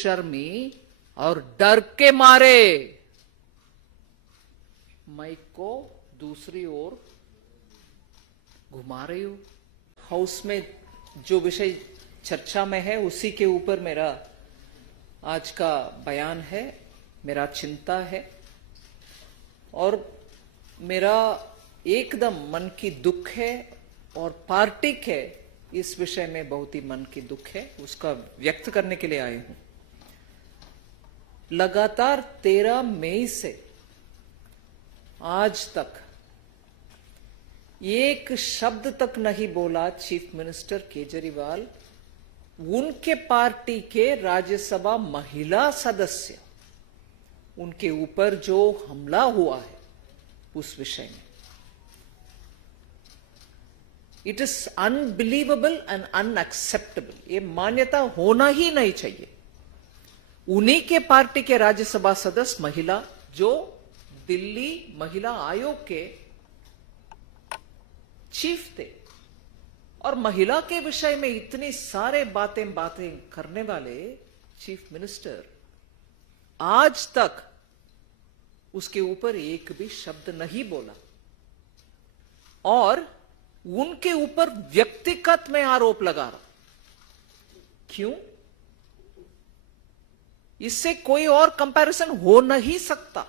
बेशर्मी और डर के मारे माइक को दूसरी ओर घुमा रही हो। हाउस में जो विषय चर्चा में है उसी के ऊपर मेरा आज का बयान है, मेरा चिंता है और मेरा एकदम मन की दुख है और पार्टी के इस विषय में बहुत ही मन की दुख है, उसका व्यक्त करने के लिए आए हूं। लगातार 13 मई से आज तक एक शब्द तक नहीं बोला चीफ मिनिस्टर केजरीवाल उनके पार्टी के राज्यसभा महिला सदस्य उनके ऊपर जो हमला हुआ है उस विषय में। It is unbelievable and unacceptable. ये मान्यता होना ही नहीं चाहिए। उन्हीं के पार्टी के राज्यसभा सदस्य महिला जो दिल्ली महिला आयोग के चीफ थे और महिला के विषय में इतनी सारे बातें करने वाले चीफ मिनिस्टर आज तक उसके ऊपर एक भी शब्द नहीं बोला और उनके ऊपर व्यक्तिगत में आरोप लगा रहा। क्यों? इससे कोई और कंपैरिजन हो नहीं सकता।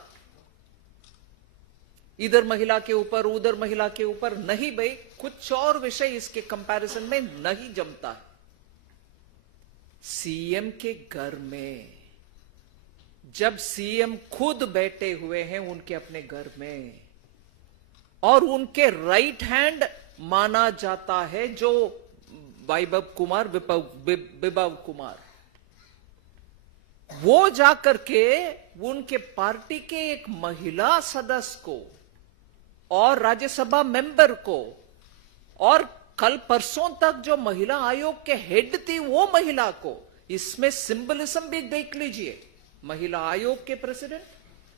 इधर महिला के ऊपर उधर महिला के ऊपर नहीं भाई, कुछ और विषय इसके कंपैरिजन में नहीं जमता है। सीएम के घर में जब सीएम खुद बैठे हुए हैं उनके अपने घर में और उनके राइट हैंड माना जाता है जो वैभव कुमार विभव कुमार, वो जाकर के उनके पार्टी के एक महिला सदस्य को और राज्यसभा मेंबर को और कल परसों तक जो महिला आयोग के हेड थी वो महिला को, इसमें सिंबलिज्म भी देख लीजिए। महिला आयोग के प्रेसिडेंट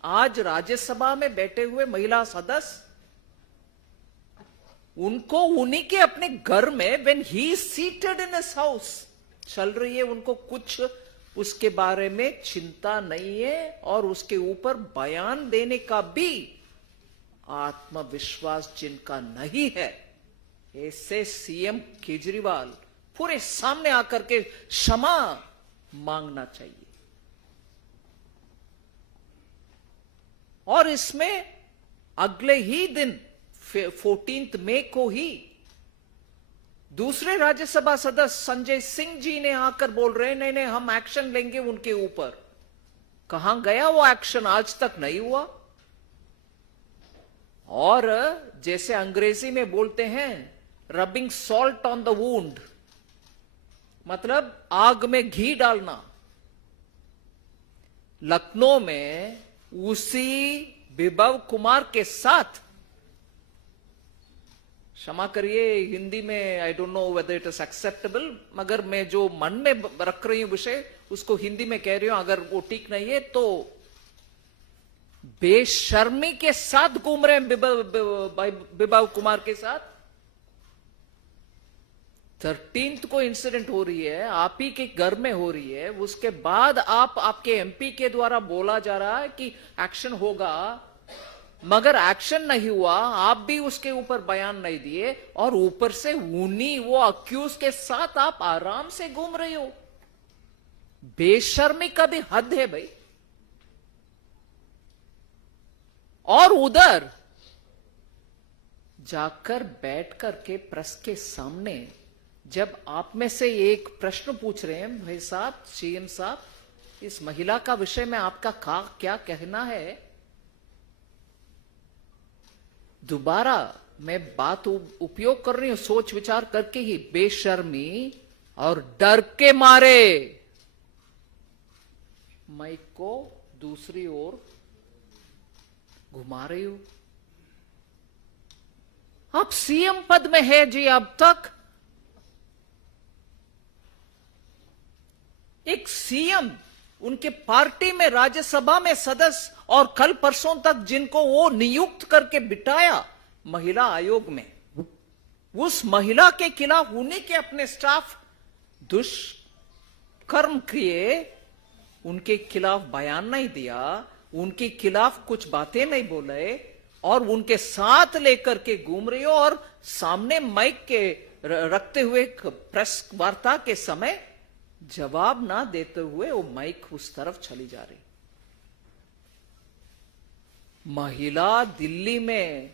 आज राज्यसभा में बैठे हुए महिला सदस्य, उनको उन्हीं के अपने घर में when he seated in his house चल रही है, उनको कुछ उसके बारे में चिंता नहीं है और उसके ऊपर बयान देने का भी आत्मविश्वास जिनका नहीं है, ऐसे सीएम केजरीवाल पूरे सामने आकर के क्षमा मांगना चाहिए। और इसमें अगले ही दिन 14 मई को ही दूसरे राज्यसभा सदस्य संजय सिंह जी ने आकर बोल रहे हैं नहीं नहीं हम एक्शन लेंगे उनके ऊपर। कहां गया वो एक्शन? आज तक नहीं हुआ। और जैसे अंग्रेजी में बोलते हैं rubbing salt on the wound, मतलब आग में घी डालना। लखनऊ में उसी विभव कुमार के साथ, क्षमा करिए हिंदी में I don't know whether it is acceptable, मगर मैं जो मन में रख रही हूं विषय उसको हिंदी में कह रही हूं, अगर वो ठीक नहीं है तो बेशर्मी के साथ घूम रहे हैं विभव कुमार के साथ। 13th को इंसिडेंट हो रही है, आप ही के घर में हो रही है, उसके बाद आपके एमपी के द्वारा बोला जा रहा है कि एक्शन होगा, मगर एक्शन नहीं हुआ। आप भी उसके ऊपर बयान नहीं दिए और ऊपर से उन्हीं वो अक्यूज के साथ आप आराम से घूम रहे हो। बेशर्मी का भी हद है भाई। और उधर जाकर बैठ करके प्रेस के सामने जब आप में से एक प्रश्न पूछ रहे हैं, भाई साहब सीएम साहब इस महिला का विषय में आपका क्या कहना है, दोबारा मैं बात उपयोग कर रही हूं सोच विचार करके ही, बेशर्मी और डर के मारे माइक को दूसरी ओर घुमा रही हो। आप सीएम पद में है जी, अब तक एक सीएम उनके पार्टी में राज्यसभा में सदस्य और कल परसों तक जिनको वो नियुक्त करके बिठाया महिला आयोग में, उस महिला के खिलाफ उन्हीं के अपने स्टाफ दुष्कर्म किए उनके खिलाफ बयान नहीं दिया, उनके खिलाफ कुछ बातें नहीं बोले और उनके साथ लेकर के घूम रही हो और सामने माइक के रखते हुए प्रेस वार्ता के समय जवाब ना देते हुए वो माइक उस तरफ चली जा रही। महिला दिल्ली में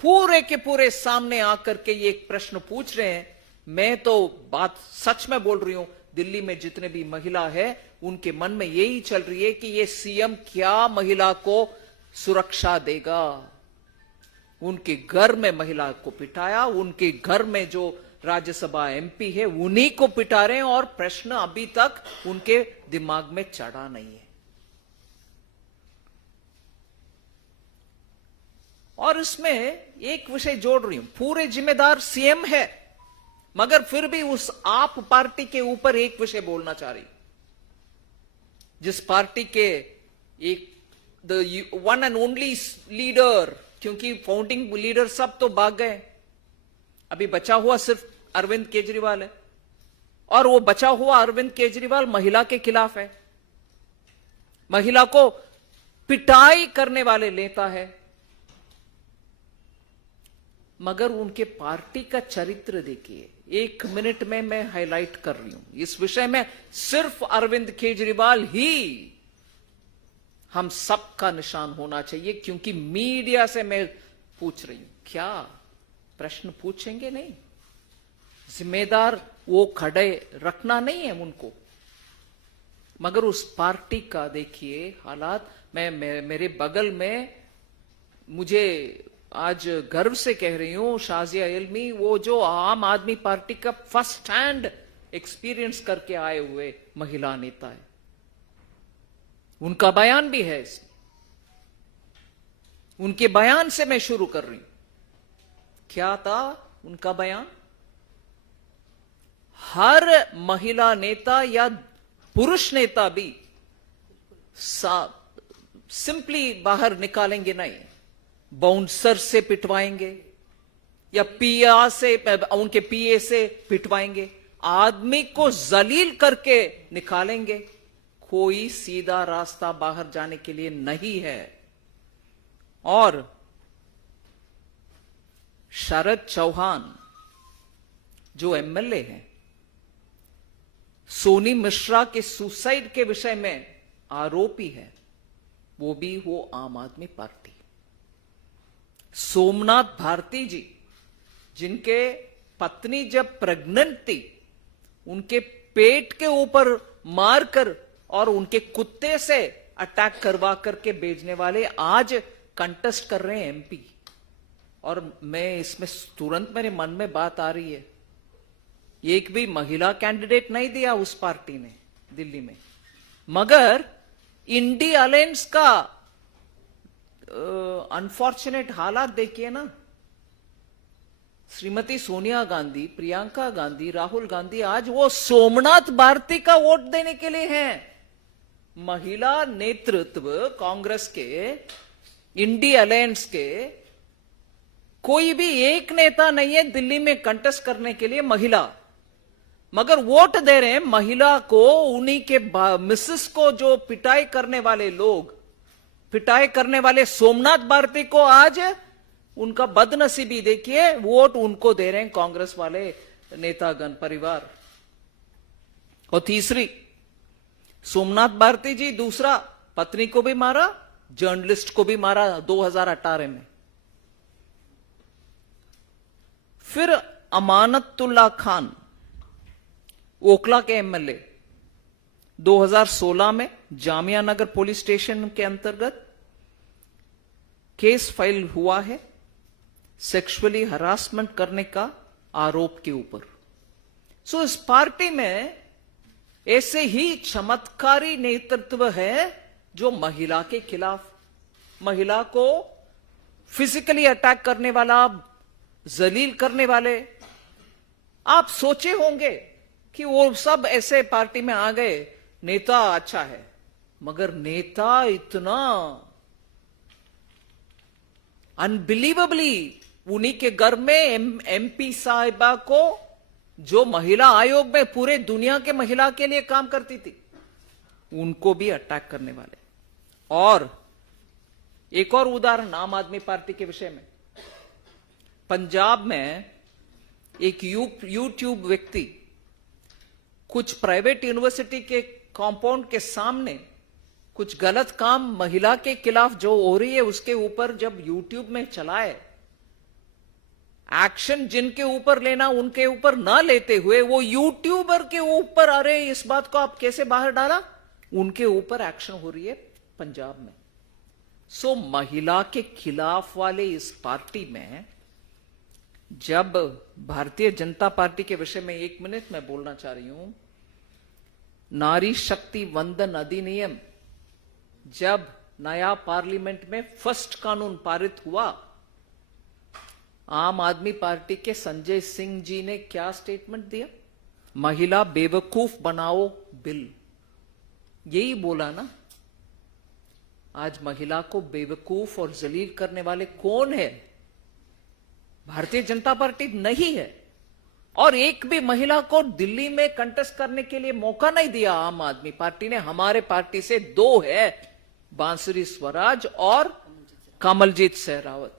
पूरे के पूरे सामने आकर के ये एक प्रश्न पूछ रहे हैं। मैं तो बात सच में बोल रही हूं, दिल्ली में जितने भी महिला है उनके मन में यही चल रही है कि ये सीएम क्या महिला को सुरक्षा देगा। उनके घर में महिला को पिटाया, उनके घर में जो राज्यसभा एमपी है उन्हीं को पिटा रहे हैं और प्रश्न अभी तक उनके दिमाग में चढ़ा नहीं है। और इसमें एक विषय जोड़ रही हूं, पूरे जिम्मेदार सीएम है, मगर फिर भी उस आप पार्टी के ऊपर एक विषय बोलना चाह रही, जिस पार्टी के एक the one and only leader, क्योंकि फाउंडिंग लीडर सब तो भाग गए, अभी बचा हुआ सिर्फ अरविंद केजरीवाल है और वो बचा हुआ अरविंद केजरीवाल महिला के खिलाफ है, महिला को पिटाई करने वाले नेता है। मगर उनके पार्टी का चरित्र देखिए, 1 मिनट में मैं हाईलाइट कर रही हूं इस विषय में। सिर्फ अरविंद केजरीवाल ही हम सबका निशान होना चाहिए, क्योंकि मीडिया से मैं पूछ रही हूं, क्या प्रश्न पूछेंगे? नहीं, जिम्मेदार वो खड़े रखना नहीं है उनको। मगर उस पार्टी का देखिए हालात। मेरे बगल में, मुझे आज गर्व से कह रही हूं, शाजिया इल्मी, वो जो आम आदमी पार्टी का फर्स्ट हैंड एक्सपीरियंस करके आए हुए महिला नेता है, उनका बयान भी है इसमें। उनके बयान से मैं शुरू कर रही हूं। क्या था उनका बयान? हर महिला नेता या पुरुष नेता भी सिंपली बाहर निकालेंगे नहीं, बाउंसर से पिटवाएंगे या पीए से, उनके पीए से पिटवाएंगे, आदमी को जलील करके निकालेंगे। कोई सीधा रास्ता बाहर जाने के लिए नहीं है। और शरद चौहान जो एमएलए हैं, सोनी मिश्रा के सुसाइड के विषय में आरोपी है, वो भी वो आम आदमी पार्टी। सोमनाथ भारती जी, जिनके पत्नी जब प्रेग्नेंट थी, उनके पेट के ऊपर मारकर और उनके कुत्ते से अटैक करवा करके भेजने वाले आज कंटेस्ट कर रहे हैं एमपी। और मैं इसमें तुरंत मेरे मन में बात आ रही है, एक भी महिला कैंडिडेट नहीं दिया उस पार्टी ने दिल्ली में। मगर इंडी अलायंस का अनफॉर्चुनेट हालात देखिए ना। श्रीमती सोनिया गांधी, प्रियंका गांधी, राहुल गांधी आज वो सोमनाथ भारती का वोट देने के लिए हैं। महिला नेतृत्व कांग्रेस के, इंडी अलायंस के कोई भी एक नेता नहीं है दिल्ली में कंटेस्ट करने के लिए महिला, मगर वोट दे रहे हैं महिला को। उन्हीं के मिसेस को जो पिटाई करने वाले लोग, पिटाई करने वाले सोमनाथ भारती को आज उनका बदनसीबी देखिए, वोट उनको दे रहे हैं कांग्रेस वाले नेतागण परिवार। और तीसरी, सोमनाथ भारती जी दूसरा, पत्नी को भी मारा, जर्नलिस्ट को भी मारा 2018 में। फिर अमानतुल्ला खान, ओखला के एमएलए, 2016 में जामिया नगर पुलिस स्टेशन के अंतर्गत केस फाइल हुआ है सेक्सुअली हरासमेंट करने का आरोप के ऊपर। सो इस पार्टी में ऐसे ही चमत्कारी नेतृत्व है जो महिला के खिलाफ, महिला को फिजिकली अटैक करने वाला, जलील करने वाले। आप सोचे होंगे कि वो सब ऐसे पार्टी में आ गए, नेता अच्छा है, मगर नेता इतना अनबिलीवेबली, उन्हीं के घर में एमपी साहिबा को, जो महिला आयोग में पूरे दुनिया के महिला के लिए काम करती थी, उनको भी अटैक करने वाले। और एक और उदाहरण आम आदमी पार्टी के विषय में, पंजाब में एक यूट्यूब व्यक्ति कुछ प्राइवेट यूनिवर्सिटी के कंपाउंड के सामने कुछ गलत काम महिला के खिलाफ जो हो रही है उसके ऊपर जब यूट्यूब में चलाए, एक्शन जिनके ऊपर लेना उनके ऊपर ना लेते हुए वो यूट्यूबर के ऊपर, अरे इस बात को आप कैसे बाहर डाला, उनके ऊपर एक्शन हो रही है पंजाब में। सो महिला के खिलाफ वाले इस पार्टी में, जब भारतीय जनता पार्टी के विषय में 1 मिनट में बोलना चाह रही हूं, नारी शक्ति वंदन अधिनियम जब नया पार्लियामेंट में फर्स्ट कानून पारित हुआ, आम आदमी पार्टी के संजय सिंह जी ने क्या स्टेटमेंट दिया, महिला बेवकूफ बनाओ बिल, यही बोला ना। आज महिला को बेवकूफ और जलील करने वाले कौन है? भारतीय जनता पार्टी नहीं है। और एक भी महिला को दिल्ली में कंटेस्ट करने के लिए मौका नहीं दिया आम आदमी पार्टी ने। हमारे पार्टी से 2 है, बांसुरी स्वराज और कमलजीत सहरावत।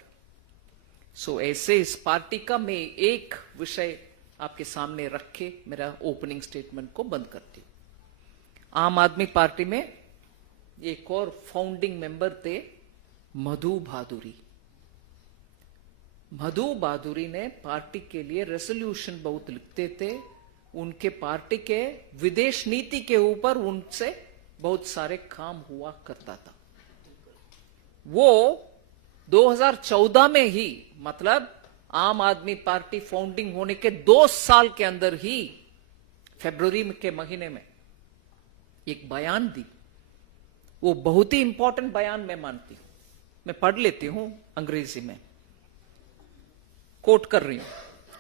सो ऐसे इस पार्टी का मैं एक विषय आपके सामने रख के मेरा ओपनिंग स्टेटमेंट को बंद करती हूं। आम आदमी पार्टी में एक और फाउंडिंग मेंबर थे मधु भादुरी। मधु भादुरी ने पार्टी के लिए रेजोल्यूशन बहुत लिखते थे, उनके पार्टी के विदेश नीति के ऊपर उनसे बहुत सारे काम हुआ करता था। वो 2014 में ही, मतलब आम आदमी पार्टी फाउंडिंग होने के 2 साल के अंदर ही, फरवरी के महीने में एक बयान दी। वो बहुत ही इंपॉर्टेंट बयान मैं मानती हूं, मैं पढ़ लेती हूं अंग्रेजी में, कोट कर रही हूं।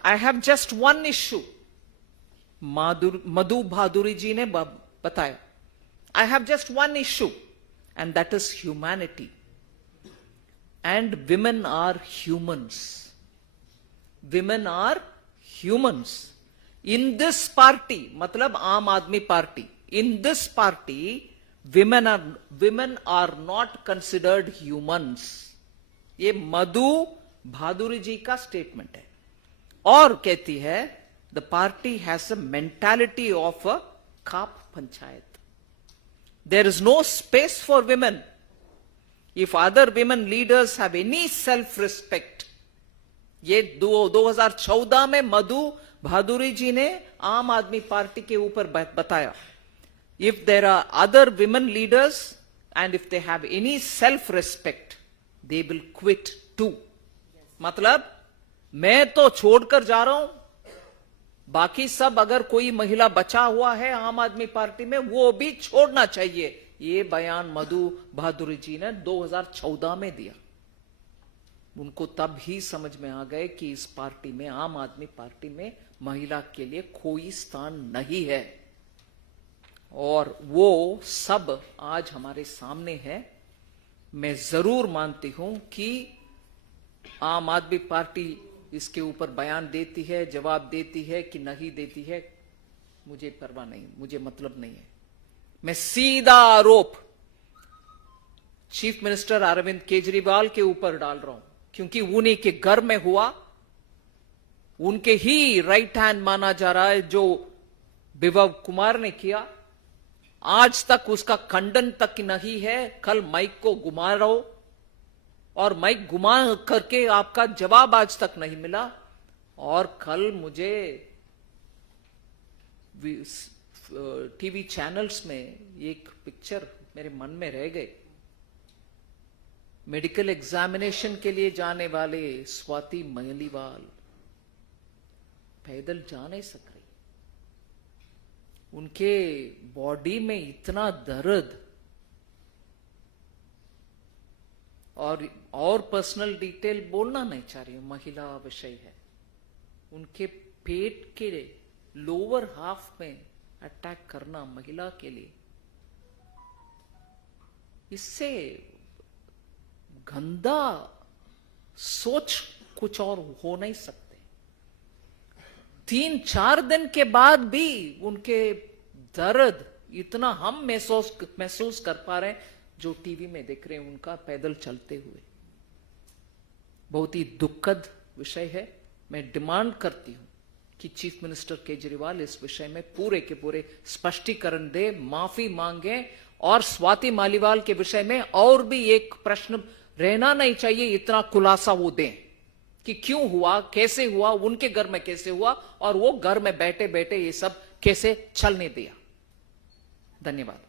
I have just one issue, Madhu Bhaduri ji ने बताया, I have just one issue and that is humanity and women are humans. Women are humans in this party, मतलब Aam Aadmi Party, in this party women are not considered humans। ये मधु भादुरी जी का statement है। और कहती है the party has a mentality of a khap panchayat. There is no space for women if other women leaders have any self respect. ये 2014 में मधु भादुरी जी ने आम आदमी पार्टी के ऊपर बताया, if there are other women leaders and if they have any self respect they will quit too। मतलब मैं तो छोड़कर जा रहा हूं, बाकी सब अगर कोई महिला बचा हुआ है आम आदमी पार्टी में वो भी छोड़ना चाहिए। ये बयान मधु भादुरी जी ने 2014 में दिया। उनको तब ही समझ में आ गए कि इस पार्टी में, आम आदमी पार्टी में, महिला के लिए कोई स्थान नहीं है। और वो सब आज हमारे सामने है। मैं जरूर मानती हूं कि आम आदमी पार्टी इसके ऊपर बयान देती है, जवाब देती है कि नहीं देती है, मुझे परवाह नहीं, मुझे मतलब नहीं है। मैं सीधा आरोप चीफ मिनिस्टर अरविंद केजरीवाल के ऊपर डाल रहा हूं, क्योंकि उन्हीं के घर में हुआ, उनके ही राइट हैंड माना जा रहा है जो विभव कुमार ने किया। आज तक उसका खंडन तक नहीं है। कल माइक को घुमा रहो और माइक घुमा करके आपका जवाब आज तक नहीं मिला। और कल मुझे टीवी चैनल्स में एक पिक्चर मेरे मन में रह गई। मेडिकल एग्जामिनेशन के लिए जाने वाले स्वाति महिलीवाल पैदल जा नहीं सक रही, उनके बॉडी में इतना दर्द। और पर्सनल डिटेल बोलना नहीं चाह रही हूं, महिला विषय है। उनके पेट के लोअर हाफ में अटैक करना महिला के लिए, इससे गंदा सोच कुछ और हो नहीं सकते। 3-4 दिन के बाद भी उनके दर्द इतना हम महसूस कर पा रहे हैं जो टीवी में देख रहे हैं उनका पैदल चलते हुए। बहुत ही दुखद विषय है। मैं डिमांड करती हूं कि चीफ मिनिस्टर केजरीवाल इस विषय में पूरे के पूरे स्पष्टीकरण दे, माफी मांगे, और स्वाति मालीवाल के विषय में और भी एक प्रश्न रहना नहीं चाहिए, इतना खुलासा वो दें कि क्यों हुआ, कैसे हुआ, उनके घर में कैसे हुआ, और वो घर में बैठे बैठे ये सब कैसे चलने दिया। धन्यवाद।